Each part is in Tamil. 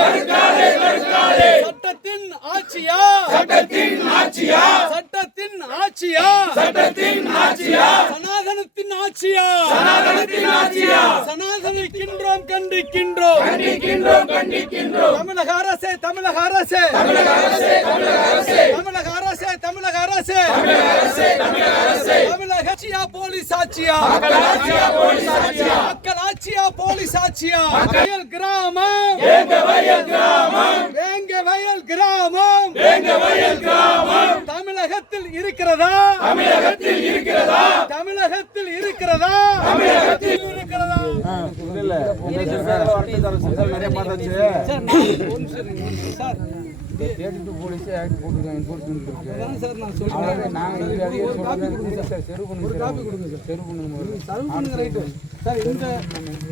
தடுக்க கண்டிக்கின்றோம். கண்டிக்கின்றோம் கண்டிக்கின்றோம். தமிழக அரசே தமிழக அரசே. தமிழக அரசே தமிழக அரசே. தமிழக அரசே தமிழக அரசே. தமிழக அரசே தமிழக அரசே. தமிழக ஆட்சியா போலீஸ் ஆட்சியா மக்கள் ஆட்சியா போலீஸ் ஆட்சியா மக்கள் ஆட்சியா போலீஸ் ஆட்சியா வயல் கிராமம். வேங்க வயல் கிராமம். வேங்க வயல் கிராமம். வேங்க வயல் கிராமம். இருக்கிறதா? தமிழகத்தில் இருக்கிறதா? தமிழகத்தில் இருக்கிறதா? தமிழகத்தில் இருக்கிறதா? சார் தேடிட்டு போலீஸே ஆக்ட் போட்டுருக்காங்க என்ஃபோர்ஸ்மெண்ட் இருக்கு. இது அதிகம் ஒரு காப்பி கொடுங்க சார். செரு பண்ணுங்க ஒரு காப்பி கொடுங்க சார். செரு. பண்ணுங்க முதல்ல. சர்வ் பண்ணுங்க ரைட்டு சார். இந்த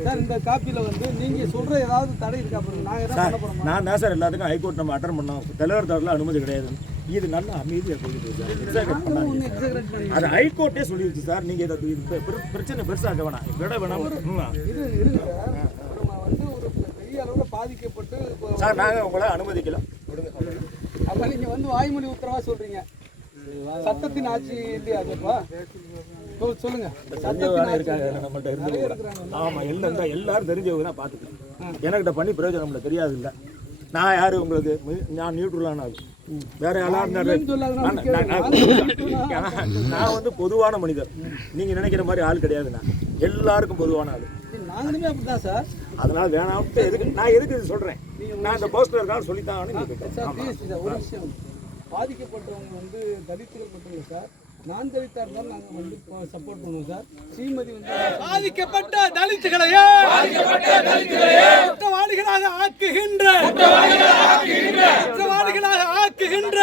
சார் இந்த காப்பியில் வந்து நீங்க சொல்ற ஏதாவது தடை இருக்கா பாருங்க நான் தான் சார் எல்லாத்துக்கும் ஹைகோர்ட் நம்ம அட்டன் பண்ணோம். தலைவர் தரல அனுமதி கிடையாது. இது நல்ல அமைதியாக போயிட்டு சார். பண்ணாங்க எக்ஸாக்ரேட் பண்ணி அது ஹைகோர்ட்டே சொல்லிடுச்சு சார். நீங்க இதை இது பிரச்சனை பெருசாக்க வேணாம். விட வேணாம். இது பெரிய அளவில் பாதிக்கப்பட்டு சார் நாங்கள் உங்களை அனுமதிக்கல. அப்ப நீங்க வந்து வாய்மொழி உத்தரவா சொல்றீங்க. சட்டத்தின் ஆட்சி இல்லையா அதுப்பா சொல்~ சொல்லுங்க. நம்மள்ட்ட இருந்து ஆமா எல்லாம் எல்லாரும் தெரிஞ்சவங்க தான் பார்த்துக்கலாம் எனக்கிட்ட பண்ணி பிரயோஜனம் இல்லை தெரியாது இல்லை. நான் யாரு உங்களுக்கு? நான் நியூட்ரலான ஆள். வேற இருந்தாலும் நான் வந்து பொதுவான மனிதர். நீங்க நினைக்கிற மாதிரி ஆள் கிடையாது நான். எல்லாருக்கும் பொதுவான ஆள். நாங்களுமே அப்படிதான் சார். அதனால வேணாம்ட்டு எதுக்கு? நான் எதுக்கு இது சொல்றேன்? நான் இந்த போஸ்டர் இருக்கான்னு சொல்லித்தான் ஒரு விஷயம். பாதிக்கப்பட்டவங்க வந்து தலித்துகள் மட்டும் இல்லை சார். நான் தலித்தா இருந்தாலும் நாங்கள் வந்து சப்போர்ட் பண்ணுவோம் சார் ஸ்ரீமதி வந்து பாதிக்கப்பட்ட தலித்துகளையே பாதிக்கப்பட்ட தலித்துகளையே குற்றவாளிகளாக ஆக்குகின்ற குற்றவாளிகளாக ஆக்குகின்ற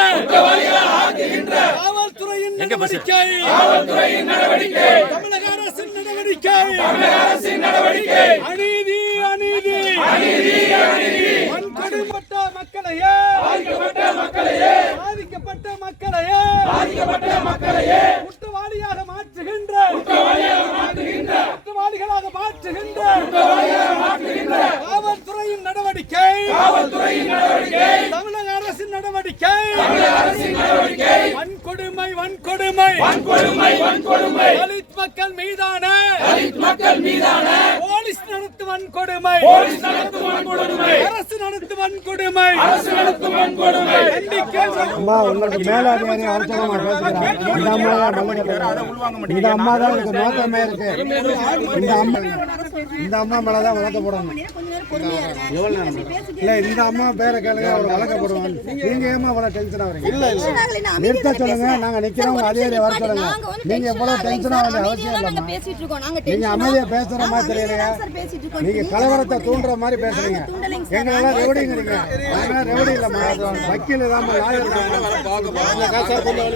ஆக்குகின்ற காவல்துறையின் நடவடிக்கை காவல்துறையின் நடவடிக்கை தமிழக அரசின் நடவடிக்கை தமிழக அரசின் நடவடிக்கை அநீதி அநீதி அநீதி மக்களையே பாதிக்கப்பட்ட மக்களையே பாதிக்கப்பட்ட மக்களையே பாதிக்கப்பட்ட மக்களையே குற்றவாளியாக மாற்றுகின்ற குற்றவாளியாக மாற்றுகின்ற குற்றவாளிகளாக மாற்றுகின்ற குற்றவாளியாக மாற்றுகின்ற காவல்துறையின் நடவடிக்கை காவல்துறையின் நடவடிக்கை தமிழக அரசின் நடவடிக்கை தமிழக அரசின் நடவடிக்கை வன்கொடுமை வன்கொடுமை. வன்கொடுமை வன்கொடுமை. தலித் மக்கள் மீதான தலித் மக்கள் மீதான வன்கொடுமை போலீஸ் நடத்தும் வன்கொடுமை அரசு நடத்தும் வன்கொடுமை அரசு நடத்தும் வன்கொடுமை அம்மா உங்களுக்கு மேலாதிகாரி அவசரமா பேசுகிறேன் இந்த அம்மா தான் நல்லது. இந்த அம்மா தான் இதுக்கு நோக்கமே இருக்கு இந்த அம்மா இந்த அம்மா மேல தான் எவ்வளவு நேரம் இல்ல இந்த அம்மா பேரை கேளுங்க அவர் வழக்கப்படுவாங்க நீங்க ஏமா இவ்வளவு டென்ஷன் ஆகுறீங்க இல்ல இல்ல நிறுத்த சொல்லுங்க நாங்க நிக்கிறோம் அதே வர சொல்லுங்க நீங்க எவ்வளவு டென்ஷன் ஆக வேண்டிய அவசியம் இருக்கோம் நாங்க நீங்க அமைதியா பேசுற மாதிரி தெரியலையா நீங்க கலவரத்தை தூண்டுற மாதிரி பேசுறீங்க. எங்களெல்லாம் ரெவடிங்கிறீங்க. நாங்களாம் ரெவடி இல்லம்மா வக்கீல் தான் லாயர்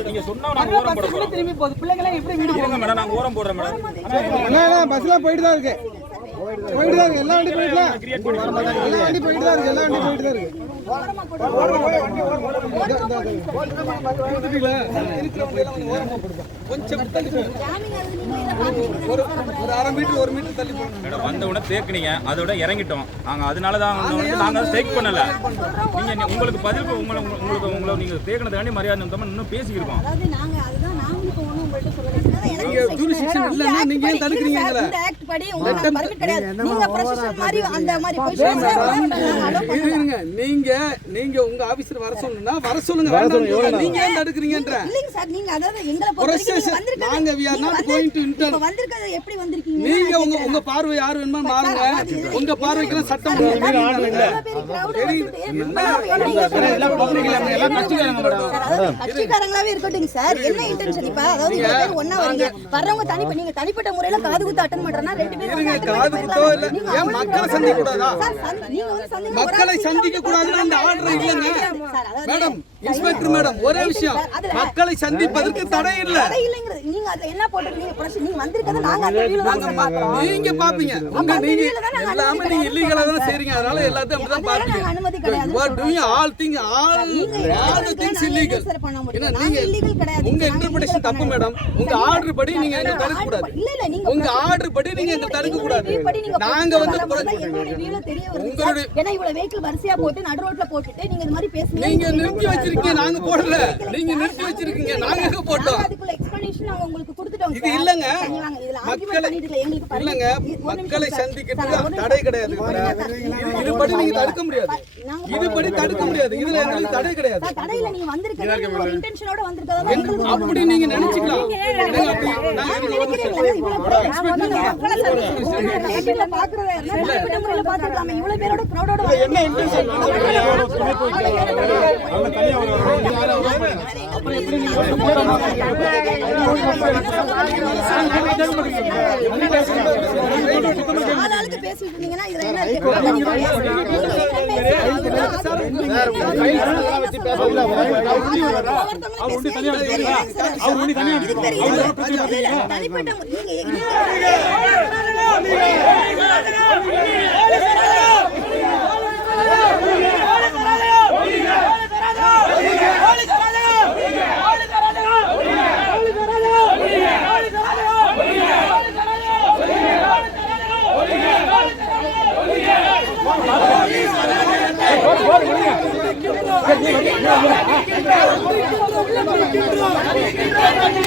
நீங்க சொன்னா நாங்க ஓரம் போட போறோம் திரும்பி போகுது. பிள்ளைகளை எப்படி வீடு இருங்க மேடம் நாங்க ஓரம் போடுறோம் மேடம். அண்ணா பஸ்ல போயிட்டு தான் இருக்கு. போயிட்டு தான் இருக்கு. எல்லா வண்டி போயிட்டு தான் எல்லா வண்டி போயிட்டு தான் இருக்கு எல்லா வண்டி போயிட்டு தான் இருக்கு வந்தவுடனே உங்களுக்கு பதில் உங்களை உங்களுக்கு உங்களை நீங்க தேக்கினதாண்டி மரியாதை இன்னும் பேசிக்கிருக்கோம். நீங்க தடுக்கிறீங்களா படி உங்களுக்கு பர்மிட் கிடையாது. நீங்க ப்ரொசீஜர் மாதிரி அந்த மாதிரி பொசிஷன்ல வர சொல்லுனா வர சொல்லுங்க. வேண்டாம் நீங்க ஏன் தடுக்குறீங்கன்ற. இல்லங்க சார். நீங்க அதாவது எங்களை பொறுத்த வரைக்கும் வந்திருக்கீங்க நாங்க வி ஆர் எப்படி வந்திருக்கீங்க நீங்க உங்க உங்க பார்வை யார் வேணுமா மாறுங்க. உங்க பார்வைக்கெல்லாம் சட்டம் நீங்க ஆள் இல்ல கட்சிக்காரங்களாவே இருக்கட்டும் சார். என்ன இன்டென்ஷன் இப்ப அதாவது ஒன்னா வரீங்க. வர்றவங்க தனி நீங்க தனிப்பட்ட முறையில காது குத்து அட்டன் பண்றேன்னா மக்களை சந்திக்க கூடாதுன்னு அந்த ஆர்டர் இல்லைங்க. மேடம் இன்ஸ்பெக்டர் மேடம் ஒரே விஷயம். மக்களை சந்திப்பதற்கு தடை இல்ல. நீங்க என்ன போட்டுருக்கீங்க? நீங்க நீங்க பாப்பீங்க. உங்க நீங்க எல்லாமே செய்றீங்க. அதனால எல்லாத்தையும் அப்படிதான் பாப்பீங்க. அனுமதி கிடையாது யூ ஆர் டுயிங் ஆல் நீங்க கிடையாது. உங்க இன்டர்பிரேஷன் தப்பு மேடம் உங்க ஆர்டர் படி நீங்க எங்க தடுக்க கூடாது இல்ல இல்ல உங்க ஆர்டர் படி நீங்க எங்க தடுக்க கூடாது நாங்க வந்து உங்களுடைய ஏன்னா இவ்வளவு வெஹிக்கிள் வரிசையா போட்டு நடு ரோட்ல போட்டுட்டு நீங்க இந்த மாதிரி பேசுங்க நீங்க நிறுத்தி வச்சு வச்சிருக்கீங்க நாங்க போடல. நீங்க நிறுத்தி வச்சிருக்கீங்க நாங்க போட்டோம்? இது இல்லங்க. மக்களை இல்லங்க. மக்களை சந்திக்கிறதுக்கு தடை கிடையாது. இதுபடி நீங்க தடுக்க முடியாது. இதுபடி தடுக்க முடியாது. இதுல எங்களுக்கு தடை கிடையாது. அப்படி நீங்க நினைச்சுக்கலாம். பேசிட்டு இருந்தீங்கன்னா இதுல என்ன இருக்கு? தனிப்பட்ட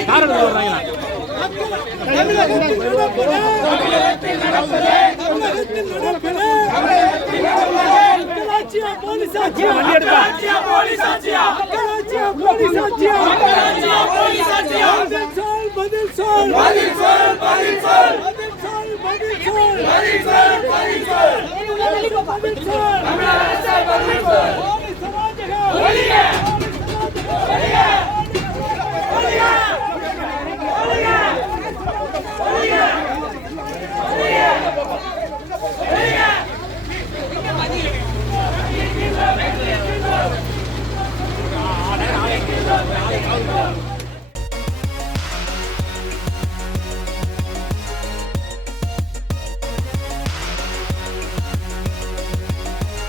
காரணம் வர்றாங்களா? இவ்வளவு பேரோட crowd-ஓட என்ன இன்டென்ஷன் ஆளாளுக்கு பேசிட்டு இருந்தீங்கன்னா இதுல என்ன இருக்கு? நீங்க என்ன பேசுறீங்க? ஒவ்வொருத்தவங்களும் பேசுறீங்க. இது பெரிய இது சார். இது பெரிய இது. இல்ல, இல்ல, தனிப்பட்ட மு- நீங்க நீங்க- பதில் சொல் பதில் சொல் பதில் சொல் பதில் சொல் பதில் சொல் பதில் சொல் பதில் சொல் பதில் சொல்